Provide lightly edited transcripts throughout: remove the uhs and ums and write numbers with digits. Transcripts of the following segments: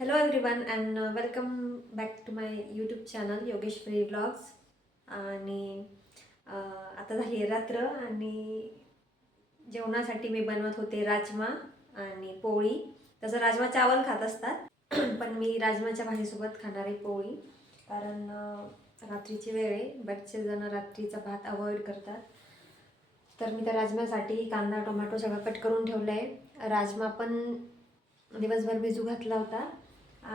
Hello everyone and welcome back to my YouTube channel Yogesh free vlogs. आणि आता झाली आहे रात्र आणि जेवणासाठी मी बनवत होते राजमा आणि पोळी. तसं राजमा चावल खात असतात पण मी राजमाच्या भाजीसोबत खाणार आहे पोळी. कारण रात्रीची वेळ आहे, बरेचसे जण रात्रीचा भात अवॉइड करतात. तर मी त्या राजम्यासाठी कांदा टोमॅटो सगळं कट करून ठेवलं आहे. राजमा पण दिवसभर भिजू घातला होता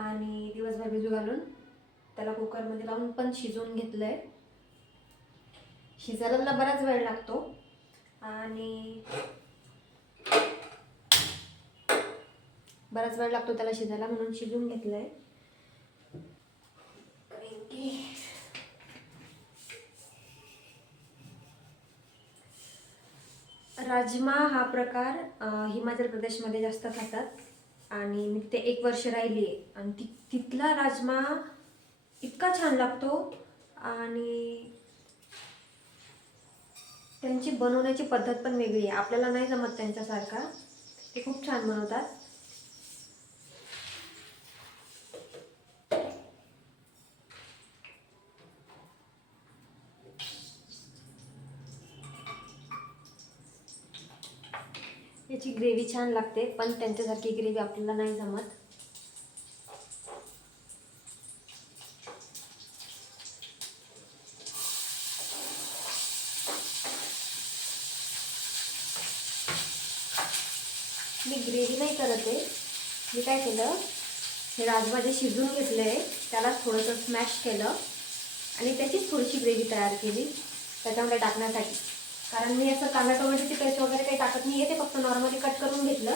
आणि दिवसभर भिजू घालून त्याला कुकरमध्ये लावून पण शिजवून घेतलं आहे. शिजायला बराच वेळ लागतो आणि त्याला शिजायला, म्हणून शिजवून घेतलं आहे. राजमा हा प्रकार हिमाचल प्रदेशमध्ये जास्त खातात आणि मी ते 1 वर्ष राहिली आहे आणि तिथला राजमा इतका छान लागतो आणि त्यांची बनवण्याची पद्धत पण वेगळी आहे. आपल्याला नाही जमत त्यांच्यासारखा, ते खूप छान बनवतात. याची ग्रेव्ही छान लागते पण त्यांच्यासारखी ग्रेव्ही आपल्याला नाही जमत. मी ग्रेव्ही नाही करत आहे. मी काय केलं, हे राजमा जे शिजवून घेतले आहे त्याला थोडंसं स्मॅश केलं आणि त्याचीच थोडीशी ग्रेव्ही तयार केली त्याच्यामध्ये टाकण्यासाठी. कारण मी असं कांदा टोमॅटोची पेस्ट वगैरे काही टाकत नाही आहे, ते फक्त नॉर्मली कट करून घेतलं.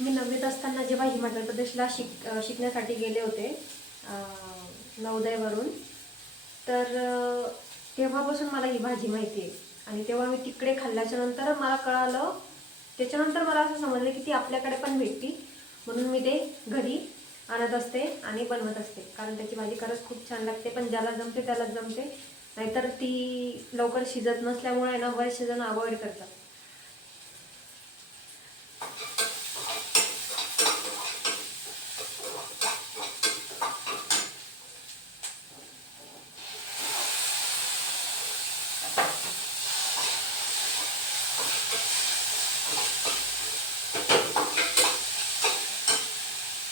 मी 9वीत असताना जेव्हा हिमाचल प्रदेशला शिकण्यासाठी गेले होते नवोदयवरून, तर तेव्हापासून मला ही भाजी माहिती आहे. आणि तेव्हा मी तिकडे खाल्ल्याच्या नंतर मला कळालं, त्याच्यानंतर मला असं समजलं की ती आपल्याकडे पण भेटती. म्हणून मी ते घरी आणत असते आणि बनवत असते. कारण त्याची भाजी खरंच खूप छान लागते, पण ज्याला जमते त्यालाच जमते. नाहीतर ती लवकर शिजत नसल्यामुळे ना बरेचसे जण अवॉइड करतात.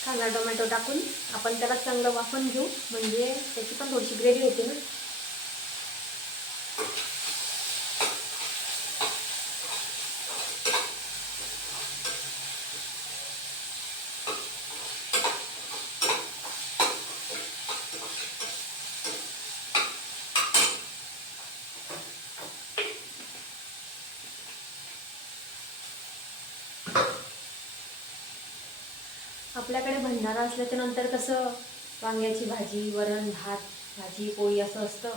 कांदा टोमॅटो टाकून आपण त्याला चांगलं वाफवून घेऊ, म्हणजे त्याची पण थोडीशी ग्रेव्ही होते ना. आपल्याकडे भंडारा असल्याच्या नंतर कसं वांग्याची भाजी, वरण भात, भाजी पोळी असं असतं.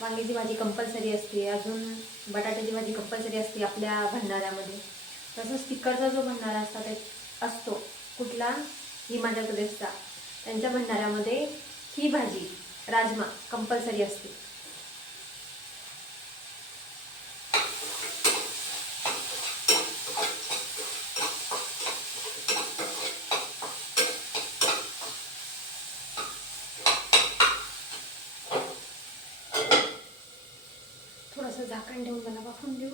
वांग्याची भाजी कंपल्सरी असते, अजून बटाट्याची भाजी कंपल्सरी असते आपल्या भंडाऱ्यामध्ये. तसंच तिकडचा जो भंडारा असतो कुठला, हिमाचल प्रदेशचा, त्यांच्या भंडाऱ्यामध्ये ही भाजी राजमा कंपल्सरी असते. थोडंसं झाकण ठेवून त्याला वाफवून देऊ.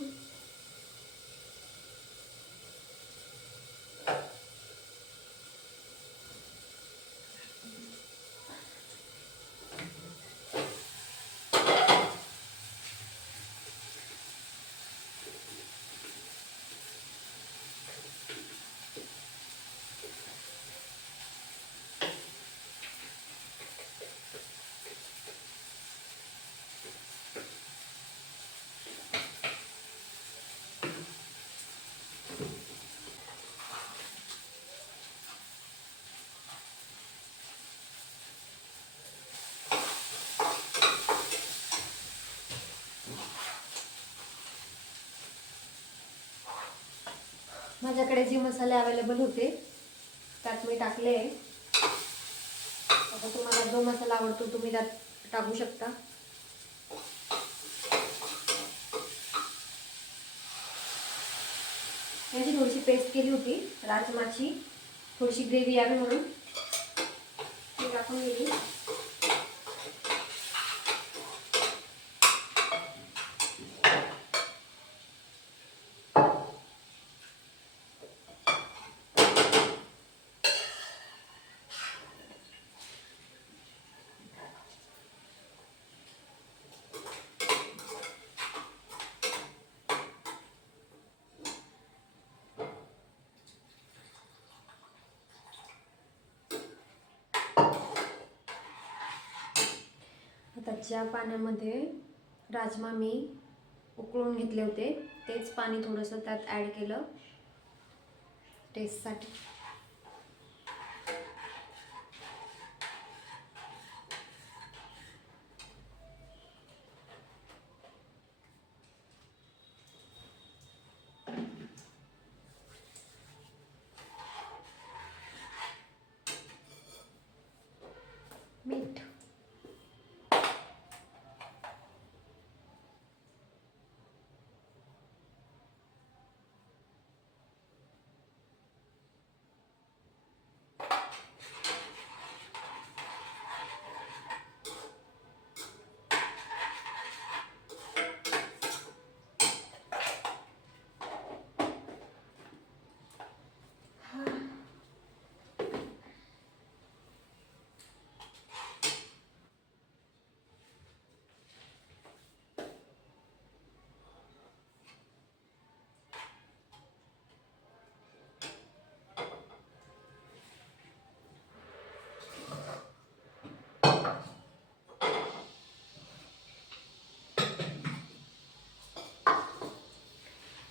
माझ्याकडे जे मसाले अवेलेबल होते त्यात मी टाकले. आता तुम्हाला जो मसाला आवडतो तुम्ही त्यात टाकू शकता. याची थोडीशी पेस्ट केली होती राजमाची, थोडीशी ग्रेव्ही यावी म्हणून ती टाकून गेली. आता ज्या पाण्यामध्ये राजमा मी उकळून घेतले होते तेच पाणी थोडंसं त्यात ॲड केलं टेस्टसाठी. मीठ.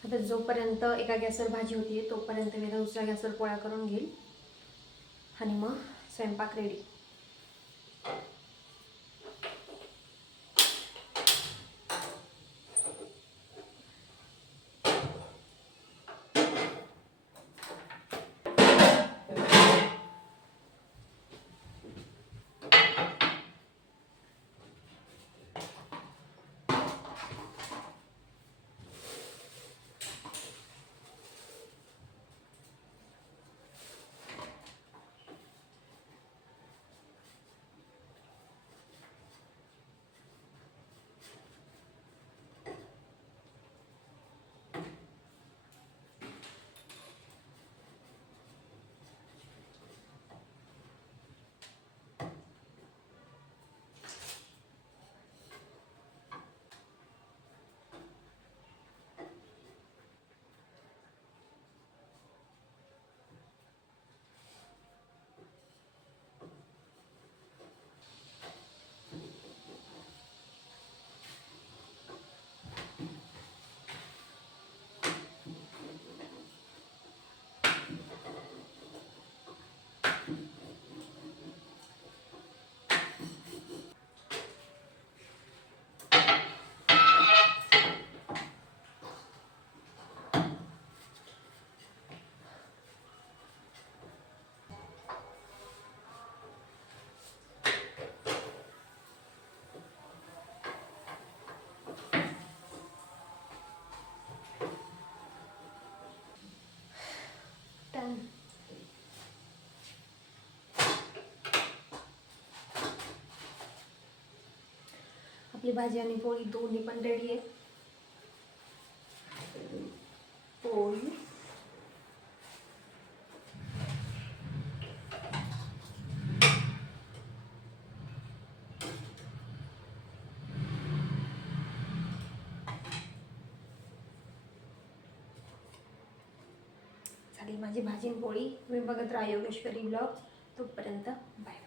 आता जोपर्यंत एका गॅसवर भाजी होती तोपर्यंत मी दुसऱ्या गॅसवर पोळ्या करून घेईल आणि मग स्वयंपाक रेडी. आपली भाजी आणि पोळी दोन्ही पण रेडी आहे. पोळी झाली माझी भाजी आणि पोळी. तुम्ही बघत राहा योगेश्वरी ब्लॉग. तोपर्यंत बाय.